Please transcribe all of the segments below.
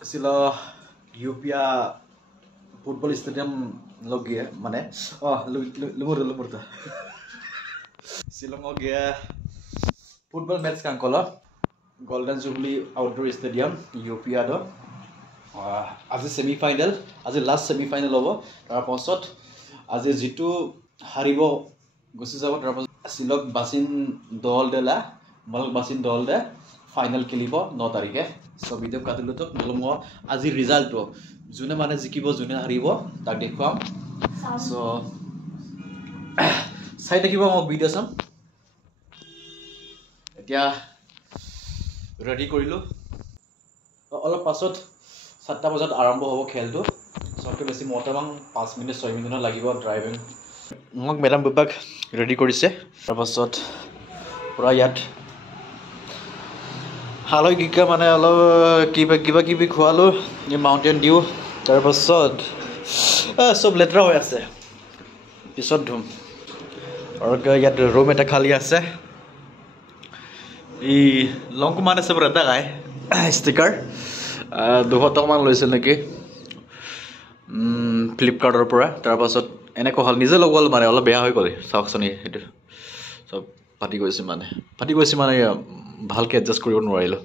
sila UPA football stadium logi ya mana lumur ta silong logi ya football match kan kola Golden Jubilee Outdoor Stadium UPA do আজি semi final আজি last semi final hobo tar pasot আজি jitu haribo gusi jabo tar pasot silok basin dol dela malok basin dol de final kelibo 9 tarike so video katilu to nolmo আজি result to june mane jikibo june haribo tak dekham so sai dekhibo mo video sam etia ready korilu অলপ পাছত 7টা বজাত আৰম্ভ হ'ব খেলটো সবকে বেছি মটামাং 5 minute 6 minute লাগিব ড্ৰাইভিং মোক মেডাম বিভাগ ৰেডি কৰিছে তাৰ পাছত পুৰা ইয়াত হালৈ গিকা মানে অলপ কিবা খোৱালো এই মাউন্টেন ডিউ তাৰ পাছত সব লেটৰা হৈ আছে পিছত ধুম আৰু ইয়াত ৰুম এটা খালি আছে এই লং কুমান আছে পুৰা এটা গায় sticker 200 টকা মান লৈছিল নেকি ফ্লিপকাৰ্টৰ পৰা তাৰ পাছত এনে কহল নিজে লগল মানে অলপ বেয়া হৈ গ'ল চাওকছনি এটো সব পাটি গৈছে মানে ভালকে এডজাস্ট কৰিব নোৱাৰিলো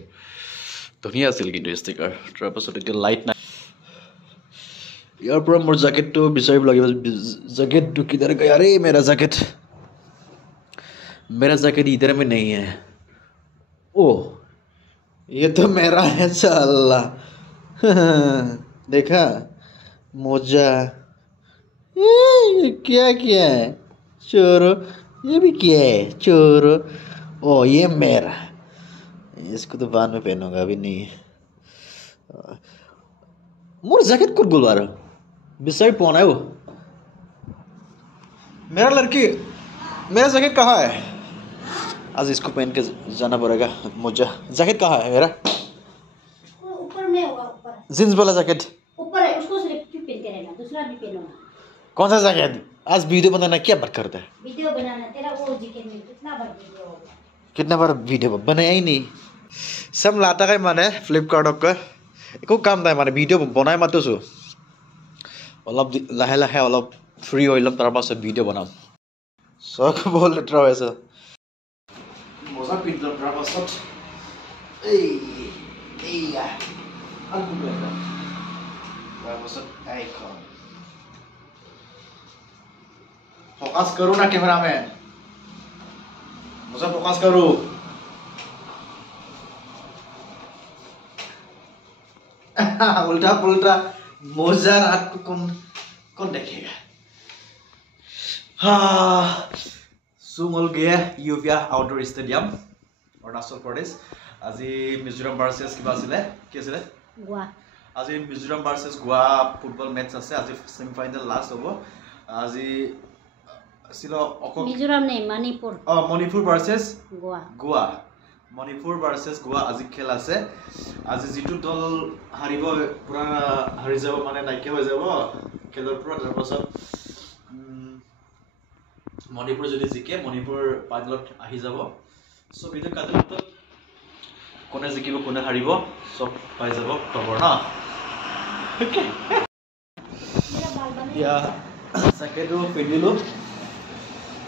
ধুনীয়া আছিল কিন্তু sticker তাৰ পাছত এতিয়া লাইট নাই ইয়াৰ পৰা মোৰ জ্যাকেটটো বিচাৰিব লাগিব জ্যাকেটটো কিধৰ গয়া আৰে मेरा जैकेट इधर में नहीं है ओ ये तो मेरा है साला देखा मोजा क्या है चोरो ये भी क्या है चोरो ओ ये मेरा इसको तो बाद में पहनूंगा अभी नहीं मोर जैकेट कुछ गुलवारा बिसाई पौना है वो मेरा जैकेट कहाँ है आज इसको पहन के जाना पड़ेगा मोजा जैकेट कहाँ है मेरा ऊपर में होगा ऊपर जींस वाला जैकेट ऊपर है उसको सिर्फ पहन के रहना दूसरा भी पहनो ना कौन सा जैकेट आज वीडियो बनाना क्या बात करता है वीडियो बनाना तेरा वो जैकेट में कितना बार वीडियो बनाया ही नहीं सब लाता है माने फ्लिपकार्ट का एको काम নাই মানে ভিডিও বনাই মাতছো অলপ লাহে লাহে অলপ ফ্রি হইলাম তাৰ পাছত ভিডিও বনাম সক বল লেটৰা হৈছে মজা পিন্টৰ তাৰ পাছত এইয়া আগুলে তাৰ পাছত আইকন फोकस करो ना कैमरा में मुझे फोकस करो उल्टा पुल्टा मोजा रात को कौन देखेगा सुमल गया UPA outdoor stadium Arunachal Pradesh আজি মিজোৰাম ভাৰ্চেছ কিবা আছিলে কি আছিলে গোৱা আজি মিজোৰাম ভাৰ্চেছ গোৱা ফুটবল মেচ আছে আজি সেমি ফাইনাল লাষ্ট হ'ব আজি সিলো মিজোরাম নাই মণিপুর ভার্সেস গোয়া মণিপুর ভার্সেস গোয়া আজি খেল আছে আজি জিতু দল হারিব পুরা হারি যাব মানে নাইকে হৈ যাব খেলৰ পুৰা তাৰ পাছত মণিপুৰ যদি জিকে মণিপুৰ ফাইনালত আহি যাব সো ভিডিও কাটত কোনে জিকিব কোনে হাৰিব সব পাই যাব খবৰ না ওকে ইয়া সাকেটো পেডিলো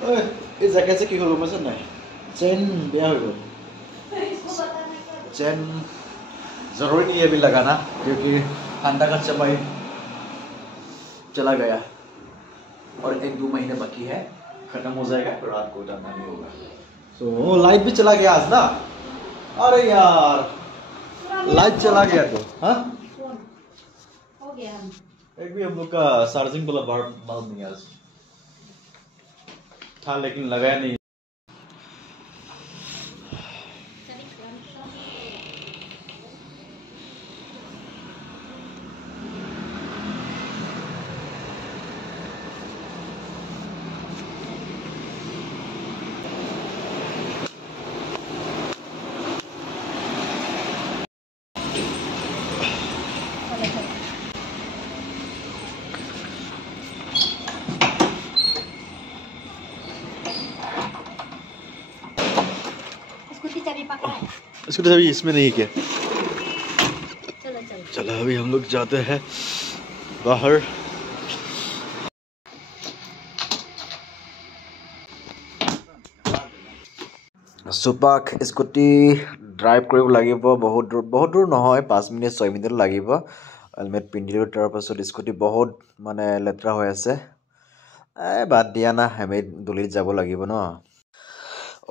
ओए इस जगह से की होलो मसन नहीं चेन बेया हो गया चेन जरूरी नहीं है भी लगाना क्योंकि ठंडा का चबाई चला गया और 1-2 महीने बाकी है खत्म हो जाएगा तो रात को जाना नहीं होगा सो लाइट भी चला गया आज ना अरे यार लाइट चला गया तो हाँ हो गया एक भी हम लोग का चार्जिंग वाला बल्ब नहीं आज था लेकिन लगाया नहीं चाबी पकड़ा है इसको तो अभी इसमें नहीं किया चलो चलो अभी हम लोग जाते हैं बाहर। सुपाक स्कूटी ड्राइव কৰিব লাগিব বহুত দূৰ নহয় 5 মিনিট 6 মিনিট লাগিব হেলমেট পিন্ধিলো তাৰ পাছত স্কুটি বহুত মানে লেতেৰা হৈ আছে বাদ দিয়া না আমি দুলিত যাব লাগিব ন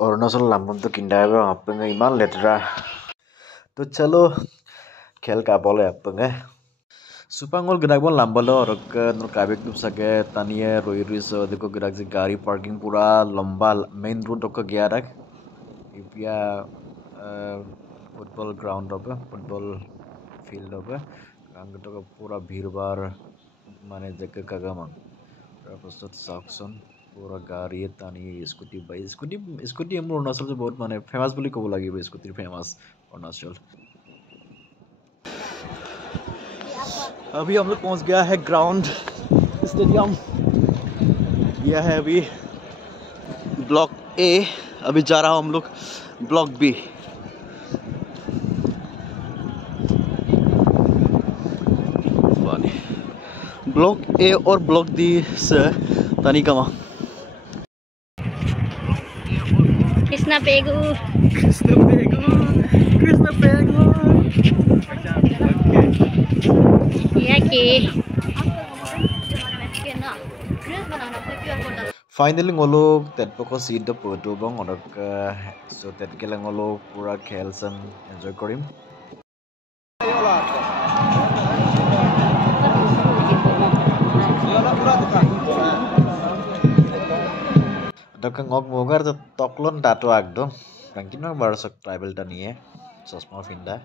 অৰুণাচল লাম্বমটো কিন্দাইব আপনে ইমান লেতেৰা তো চলো খেল ka boleh apenge Supangol gedak bon lambalo rok nur kabek tu sage taniye roi so dekho gedak je gari parking pura lamba main road ok gya rak ipia football ground hobe football field hobe angto pura bhirbar mane jeke kagamang tar pasot sakson pura gari tani scooty amur Arunachal je bahut mane famous boli kobo lagibo scooty famous Arunachal अभी हम लोग पहुंच गया है ground stadium यह है अभी block ए अभी जा रहा हूं हम लोग ब्लॉक बी ब्लॉक ए और ब्लॉक डी से तनिकमा Krishna Pegu Finally ngolo tetpoko seat do podo bang onak so tetkele ngolo pura khel san enjoy korim Dok ngok mogar to toklon dato akdom kangkino barasok tribal ta niye sosma finda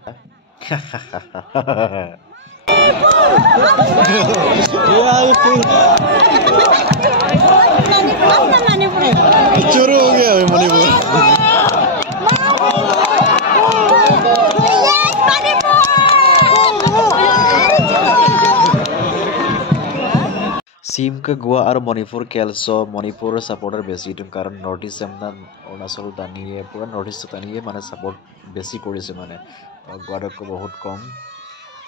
शुरू हो गया अभी मणिपुर सीम के गोवा और Manipur केल्सो Manipur supporter बेसी तुम कारण north east एमना Arunachal दानिए पूरा north east दानिए माने सपोर्ट बेसी কৰিছে মানে গোৱাডক বহুত কম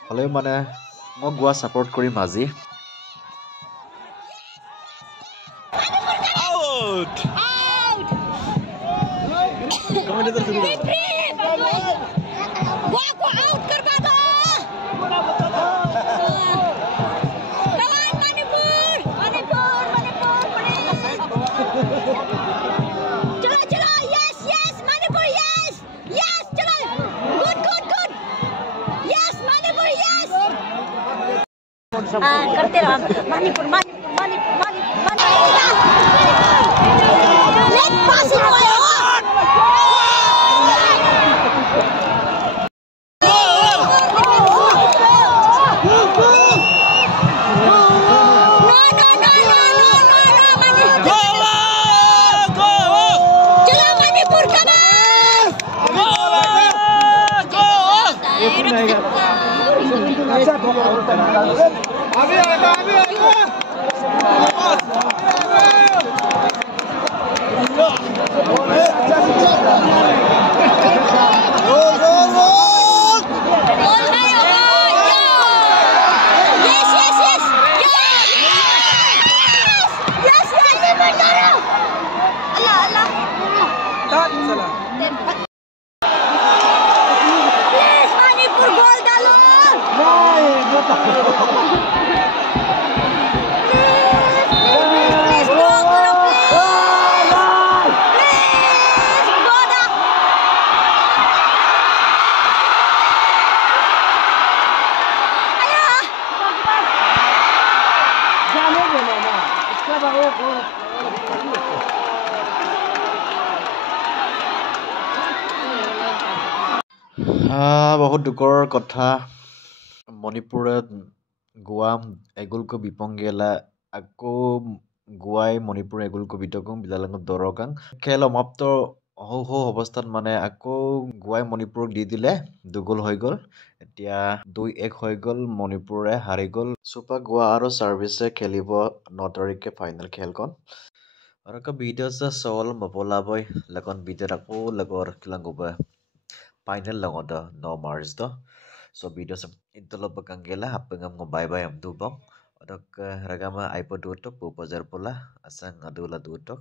হলে মানে মই গোৱা সাপোৰ্ট কৰিম আজি आउट कमेंटेटर शुरू गोवा को आउट करवा दो चलो यस मणिपुर यस चलो गुड यस मणिपुर यस करते रहो मणिपुर लेट पास अभी बहुत दुखर कथा मणिपुरत गोवा एगुलको बिपंगेला आको गोवाई मणिपुर एगुलको बिटकम बिदालंग दरकां खेल समाप्त हो अवस्थात माने आको गोवाई मणिपुरक দি দিলে দুগোল হৈ গল এতিয়া 2-1 হৈ গল মণিপুৰে হাৰি গল সুপাৰ গোৱা আৰু সাৰ্ভিসে খেলিব 9 তাৰিখে ফাইনাল খেলখন আৰু ক ভিডিঅ'ছ সল মপলাবই লগন ভিডিঅ' আকৌ লগৰ কিলাংগবা final लगों 9 March so video sam intolo bakangela hapengam ngo bye bye am dubong odok ragama aipo dutok pu pojar pola asang adula dutok